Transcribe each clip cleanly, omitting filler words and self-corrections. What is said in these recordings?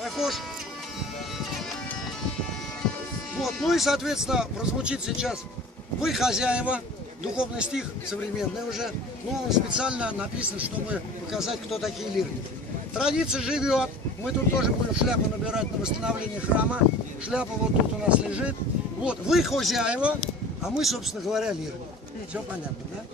Похож? Вот, ну и, соответственно, прозвучит сейчас «Вы хозяева», духовный стих, современный уже, но он специально написан, чтобы показать, кто такие лирники. Традиция живет, мы тут тоже будем шляпу набирать на восстановление храма, шляпа вот тут у нас лежит. Вот, вы хозяева, а мы, собственно говоря, лирники. Все понятно, да?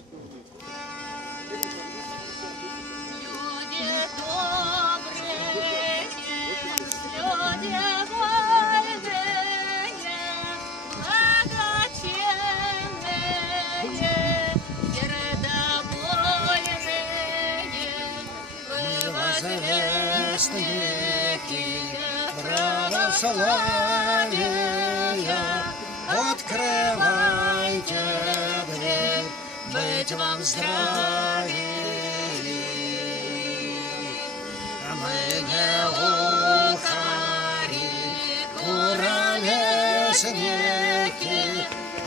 Православия, открывайте дверь, быть вам здравии. Мы не ухари, куролесники,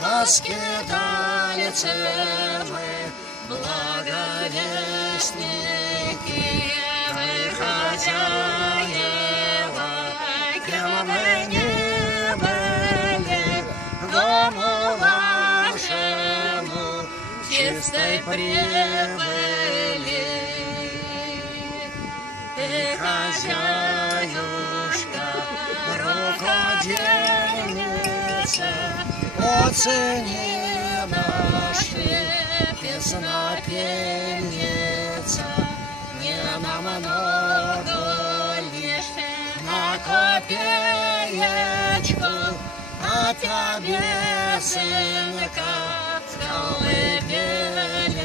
а скитальцы мы, благовестники, мы хозяева, кем мы не были, дому вашему чистой прибыли. Ты, хозяюшка, рукодельница, оцени наши песнопенница, не намного лишь на копеечку, а тебе, сынка, с колыбели